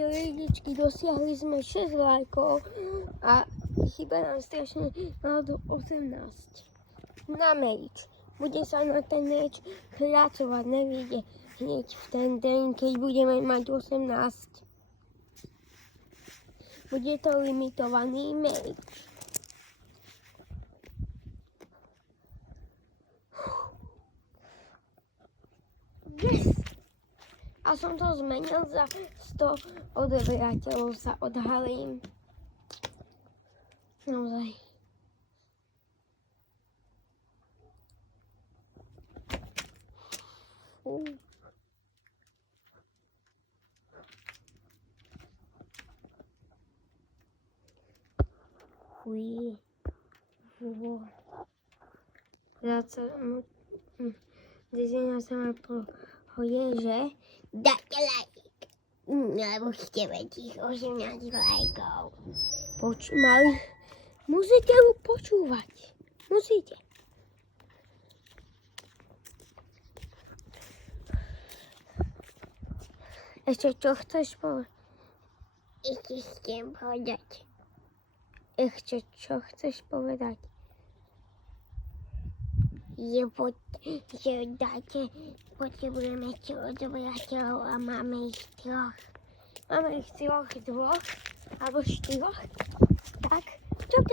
Lidičky, dosiahli sme 6 lajkov a chýba nám strašne málo do 18 na meč. Bude sa na ten meč pracovať, nevíde hneď v ten deň, keď budeme mať 18. Bude to limitovaný meč. Yes! A som to zmenil za 100 odberateľov sa odhalím. Naozaj. Fuj. Dizina sa ma je, že dajte like, lebo chceme tých 18 lajkov. Musíte ho počúvať. Musíte. Ešte čo chceš povedať? Ešte chcem povedať. Ešte čo chceš povedať? Že dáte, potrebujeme odberateľov a máme ich 3. Máme ich 3, 2 alebo 4. Tak, čaute.